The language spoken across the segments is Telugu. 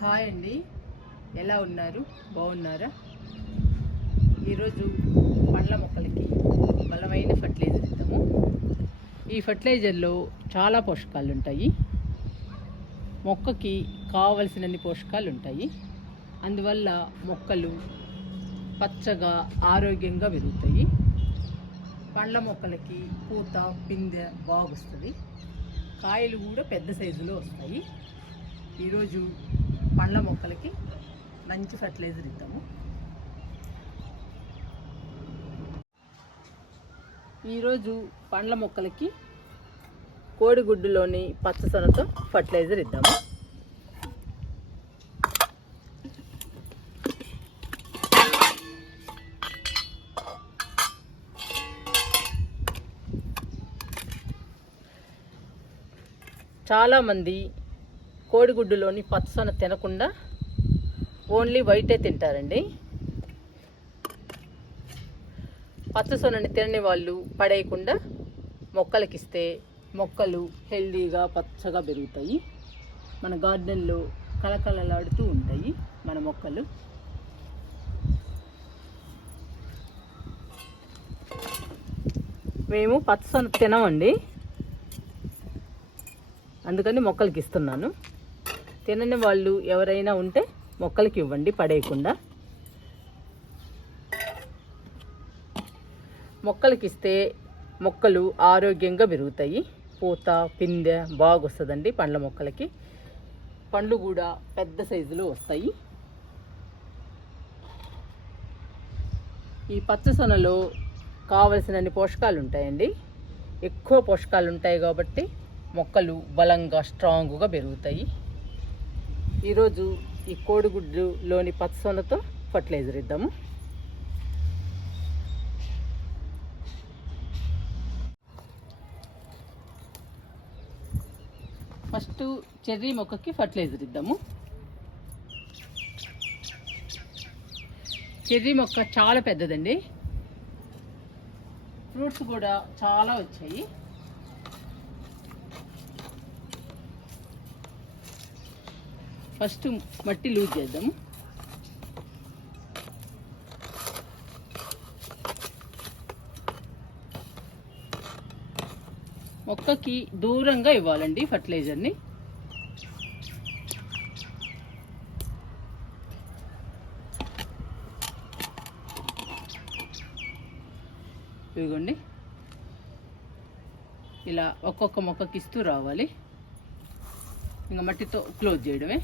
హాయ్ అండి, ఎలా ఉన్నారు? బాగున్నారా? ఈరోజు పండ్ల మొక్కలకి బలమైన ఫర్టిలైజర్ ఇద్దాము. ఈ ఫర్టిలైజర్లో చాలా పోషకాలు ఉంటాయి. మొక్కకి కావలసినన్ని పోషకాలు ఉంటాయి. అందువల్ల మొక్కలు పచ్చగా ఆరోగ్యంగా పెరుగుతాయి. పండ్ల మొక్కలకి పూత పిందె బాగొస్తుంది. కాయలు కూడా పెద్ద సైజులో వస్తాయి. ఈరోజు పండ్ల మొక్కలకి మంచి ఫర్టిలైజర్ ఇద్దాము. ఈరోజు పండ్ల మొక్కలకి కోడిగుడ్డులోని పచ్చసొనతో ఫర్టిలైజర్ ఇద్దాము. చాలామంది కోడిగుడ్డులోని పచ్చసొన తినకుండా ఓన్లీ వైటే తింటారండి. పచ్చసొనని తినని వాళ్ళు పడేయకుండా మొక్కలకి ఇస్తే మొక్కలు హెల్దీగా పచ్చగా పెరుగుతాయి. మన గార్డెన్లో కళకళలాడుతూ ఉంటాయి మన మొక్కలు. మేము పచ్చసొన తినమండి, అందుకని మొక్కలకి ఇస్తున్నాను. తినని వాళ్ళు ఎవరైనా ఉంటే మొక్కలకి ఇవ్వండి పడేయకుండా. మొక్కలకి ఇస్తే మొక్కలు ఆరోగ్యంగా పెరుగుతాయి. పూత పిందె బాగొస్తుందండి పండ్ల మొక్కలకి. పండ్లు కూడా పెద్ద సైజులో వస్తాయి. ఈ పచ్చసొనలో కావలసినన్ని పోషకాలు ఉంటాయండి. ఎక్కువ పోషకాలు ఉంటాయి కాబట్టి మొక్కలు బలంగా స్ట్రాంగ్గా పెరుగుతాయి. ఈరోజు ఈ కోడిగుడ్డులోని పచ్చసొనతో ఫర్టిలైజర్ ఇద్దాము. ఫస్ట్ చెర్రీ మొక్కకి ఫర్టిలైజర్ ఇద్దాము. చెర్రీ మొక్క చాలా పెద్దదండి, ఫ్రూట్స్ కూడా చాలా వచ్చాయి. ఫస్ట్ మట్టి లూజ్ చేద్దాము. మొక్కకి దూరంగా ఇవ్వాలండి ఫర్టిలైజర్ని. ఇదిగోండి, ఇలా ఒక్కొక్క మొక్కకి ఇస్తూ రావాలి. ఇంకా మట్టితో క్లోజ్ చేయడమే.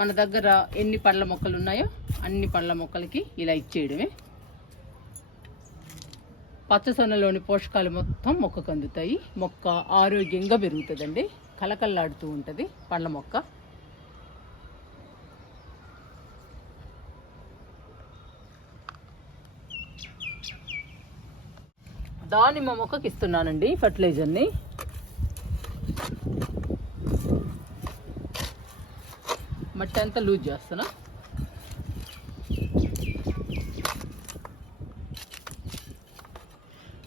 మన దగ్గర ఎన్ని పండ్ల మొక్కలు ఉన్నాయో అన్ని పండ్ల మొక్కలకి ఇలా ఇచ్చేయడమే. పచ్చసొనలోని పోషకాలు మొత్తం మొక్కకు అందుతాయి. మొక్క ఆరోగ్యంగా పెరుగుతుందండి, కలకల్లాడుతూ ఉంటుంది పండ్ల మొక్క. దానిమ్మ మొక్కకి ఇస్తున్నానండి ఫర్టిలైజర్ని. మట్టి అంతా లూజ్ చేస్తున్నా.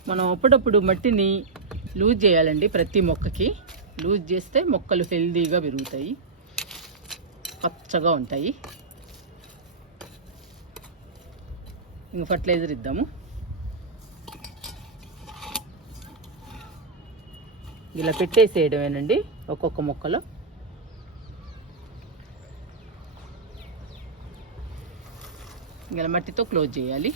మనం అప్పుడప్పుడు మట్టిని లూజ్ చేయాలండి ప్రతి మొక్కకి. లూజ్ చేస్తే మొక్కలు హెల్దీగా పెరుగుతాయి, పచ్చగా ఉంటాయి. ఇంక ఫర్టిలైజర్ ఇద్దాము. ఇలా పెట్టేసేయడమేనండి ఒక్కొక్క మొక్కలో. ఇలా మట్టితో క్లోజ్ చేయాలి.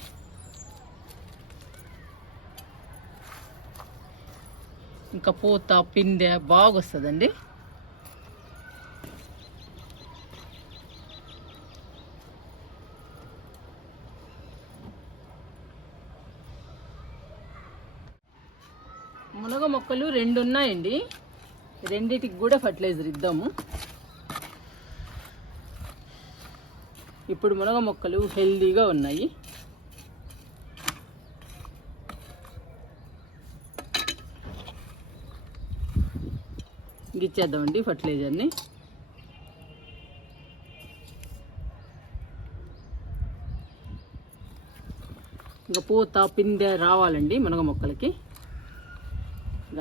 ఇంకా పూత పిందె బాగొస్తుందండి. మునగ మొక్కలు 2 ఉన్నాయండి, రెండిటికి కూడా ఫర్టిలైజర్ ఇద్దాము. ఇప్పుడు మునగ మొక్కలు హెల్దీగా ఉన్నాయి. ఇచ్చేద్దామండి ఫర్టిలైజర్ని. ఇంకా పూత పిందె రావాలండి మునగ మొక్కలకి.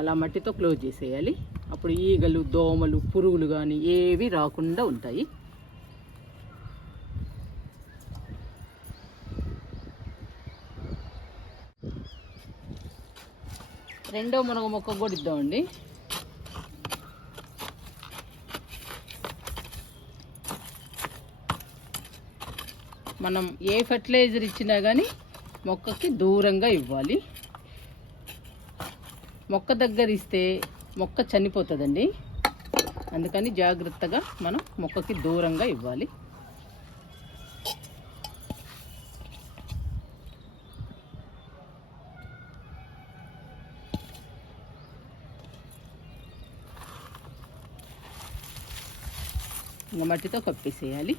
అలా మట్టితో క్లోజ్ చేసేయాలి. అప్పుడు ఈగలు, దోమలు, పురుగులు కానీ ఏవి రాకుండా ఉంటాయి. రెండో మునగ మొక్క కూడా ఇద్దామండి. మనం ఏ ఫర్టిలైజర్ ఇచ్చినా కానీ మొక్కకి దూరంగా ఇవ్వాలి. మొక్క దగ్గర ఇస్తే మొక్క చనిపోతుందండి. అందుకని జాగ్రత్తగా మనం మొక్కకి దూరంగా ఇవ్వాలి. ఇంకా మట్టితో కప్పేసేయాలి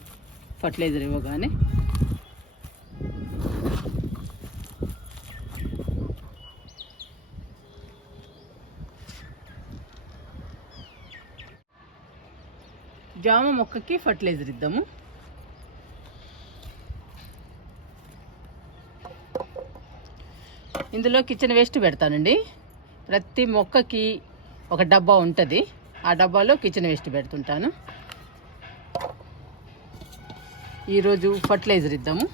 ఫర్టిలైజర్ ఇవ్వగానే. జామ మొక్కకి ఫర్టిలైజర్ ఇద్దాము. ఇందులో కిచెన్ వేస్ట్ పెడతానండి. ప్రతి మొక్కకి ఒక డబ్బా ఉంటుంది. ఆ డబ్బాలో కిచెన్ వేస్ట్ పెడుతుంటాను. ఈరోజు ఫర్టిలైజర్ ఇద్దాము.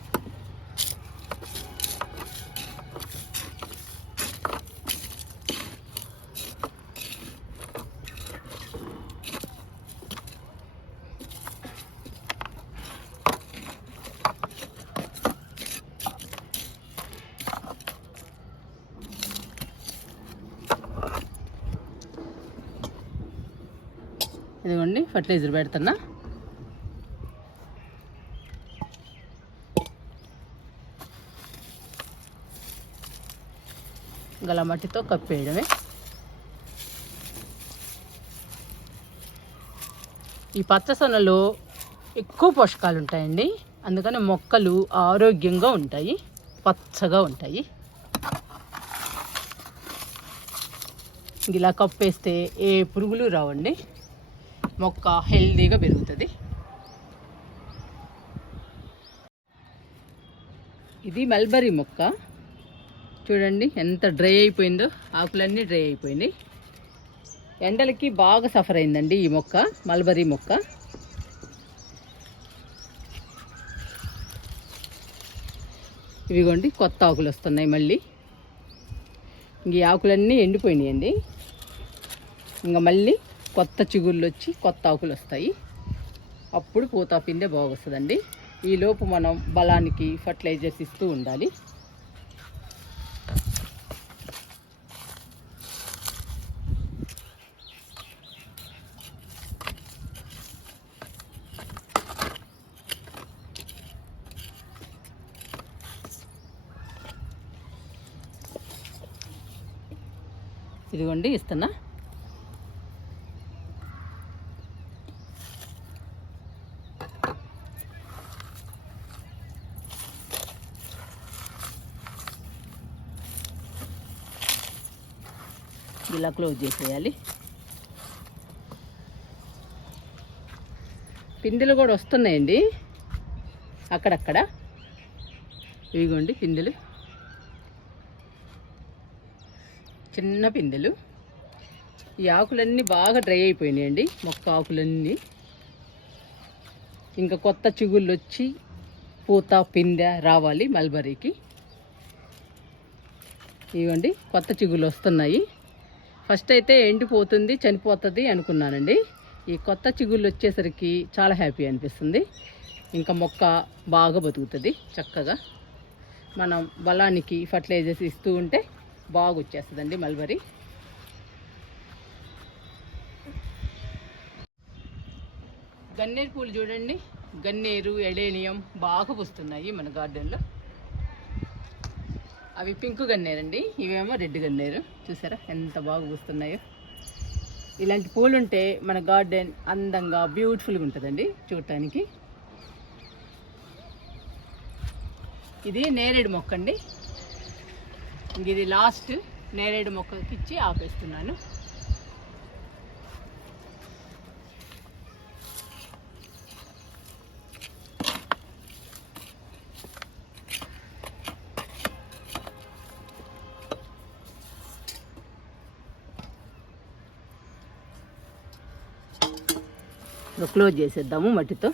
ఇదిగోండి ఫర్టిలైజర్ పెడుతున్నా. గల మట్టితో కప్పేయడమే. ఈ పచ్చసొనలో ఎక్కువ పోషకాలు ఉంటాయండి. అందుకని మొక్కలు ఆరోగ్యంగా ఉంటాయి, పచ్చగా ఉంటాయి. ఇలా కప్పేస్తే ఏ పురుగులు రావండి. మొక్క హెల్దీగా పెరుగుతుంది. ఇది మల్బరీ మొక్క. చూడండి ఎంత డ్రై అయిపోయిందో. ఆకులన్నీ డ్రై అయిపోయినాయి. ఎండలకి బాగా సఫర్ అయిందండి ఈ మొక్క, మల్బరీ మొక్క. ఇవిగోండి కొత్త ఆకులు వస్తున్నాయి మళ్ళీ. ఈ ఆకులన్నీ ఎండిపోయినాయండి. ఇంకా మళ్ళీ కొత్త చిగుళ్ళు వచ్చి కొత్త ఆకులు వస్తాయి. అప్పుడు పూత పిందె బాగా వస్తుందండి. ఈలోపు మనం బలానికి ఫర్టిలైజర్స్ ఇస్తూ ఉండాలి. ఇదిగోండి ఇస్తున్నా. ఇలా క్లోజ్ చేసేయాలి. పిందెలు కూడా వస్తున్నాయండి అక్కడక్కడ. ఇవిగోండి పిందెలు, చిన్న పిందెలు. ఈ ఆకులన్నీ బాగా డ్రై అయిపోయినాయండి, మొక్క ఆకులన్నీ. ఇంకా కొత్త చిగుళ్ళు వచ్చి పూత పిందె రావాలి మల్బరీకి. ఇవ్వండి కొత్త చిగుళ్ళు వస్తున్నాయి. ఫస్ట్ అయితే ఎండిపోతుంది, చనిపోతుంది అనుకున్నానండి. ఈ కొత్త చిగుళ్ళు వచ్చేసరికి చాలా హ్యాపీ అనిపిస్తుంది. ఇంకా మొక్క బాగా బతుకుతుంది చక్కగా. మనం బలానికి ఫర్టిలైజర్స్ ఇస్తూ ఉంటే బాగా వచ్చేస్తుందండి మల్బరీ. గన్నేరు పూలు చూడండి, గన్నేరు, ఎడేనియం బాగా పూస్తున్నాయి మన గార్డెన్లో. అవి పింక్ గన్నేరండి, ఇవేమో రెడ్ గన్నేరు. చూసారా ఎంత బాగా పూస్తున్నాయో. ఇలాంటి పూలు ఉంటే మన గార్డెన్ అందంగా బ్యూటిఫుల్గా ఉంటుందండి చూడటానికి. ఇది నేరేడు మొక్క అండి. ఇది లాస్ట్ నేరేడు మొక్కకి ఇచ్చి ఆపేస్తున్నాను. క్లోజ్ చేసేద్దాము మట్టితో.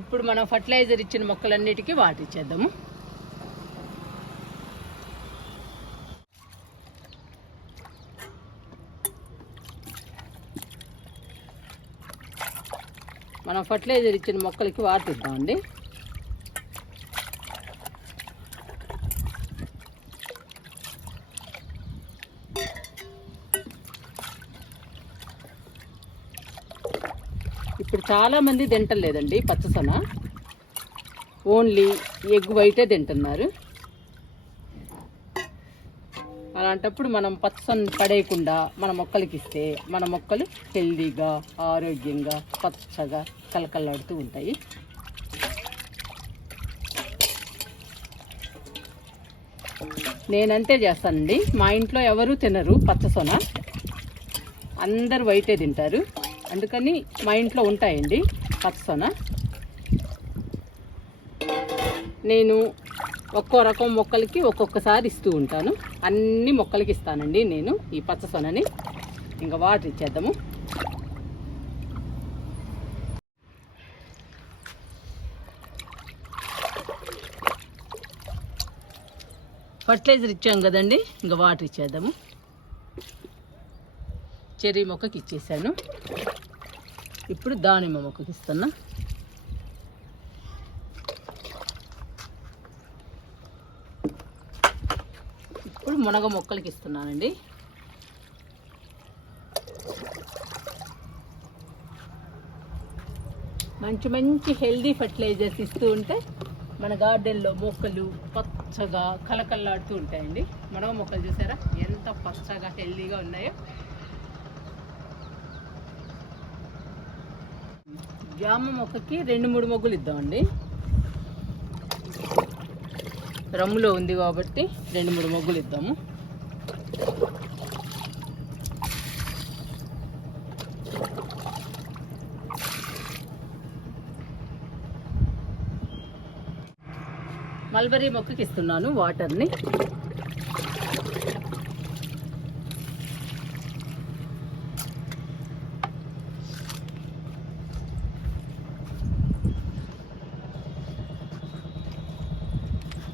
ఇప్పుడు మనం ఫర్టిలైజర్ ఇచ్చిన మొక్కలన్నిటికీ వాటర్ ఇచ్చేద్దాము. మనం ఫర్టిలైజర్ ఇచ్చిన మొక్కలకి వాటర్ ఇద్దామండి. ఇప్పుడు చాలామంది తింటలేదండి పచ్చసొన, ఓన్లీ ఎగ్ వైటే తింటున్నారు. అలాంటప్పుడు మనం పచ్చసొన పడేయకుండా మన మొక్కలకి ఇస్తే మన మొక్కలు హెల్దీగా, ఆరోగ్యంగా, పచ్చగా కలకల్లాడుతూ ఉంటాయి. నేనంతే చేస్తానండి. మా ఇంట్లో ఎవరు తినరు పచ్చసొన, అందరు వైటే తింటారు. అందుకని మా ఇంట్లో ఉంటాయండి పచ్చసొన. నేను ఒక్కో రకం మొక్కలకి ఒక్కొక్కసారి ఇస్తూ ఉంటాను. అన్ని మొక్కలకి ఇస్తానండి నేను ఈ పచ్చసొనని. ఇంకా వాటర్ ఇచ్చేద్దాము. ఫర్టిలైజర్ ఇచ్చాం కదండి, ఇంకా వాటర్ ఇచ్చేద్దాము. చెర్రీ మొక్కకి ఇచ్చేసాను. ఇప్పుడు దానిమ్మ మొక్కకి ఇస్తున్నా. ఇప్పుడు మునగ మొక్కలకి ఇస్తున్నానండి. మంచి మంచి హెల్దీ ఫర్టిలైజర్స్ ఇస్తూ ఉంటే మన గార్డెన్లో మొక్కలు పచ్చగా కలకల్లాడుతూ ఉంటాయండి. మునగ మొక్కలు చూసారా ఎంత పచ్చగా హెల్దీగా ఉన్నాయో. జామ మొక్కకి 2-3 మొగ్గులు ఇద్దామండి. రమ్ములో ఉంది కాబట్టి 2-3 మొగ్గులు ఇద్దాము. మల్బరీ మొక్కకి ఇస్తున్నాను వాటర్ని.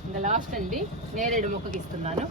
ఇంకా లాస్ట్ అండి నేరేడు మొక్కకి ఇస్తున్నాను.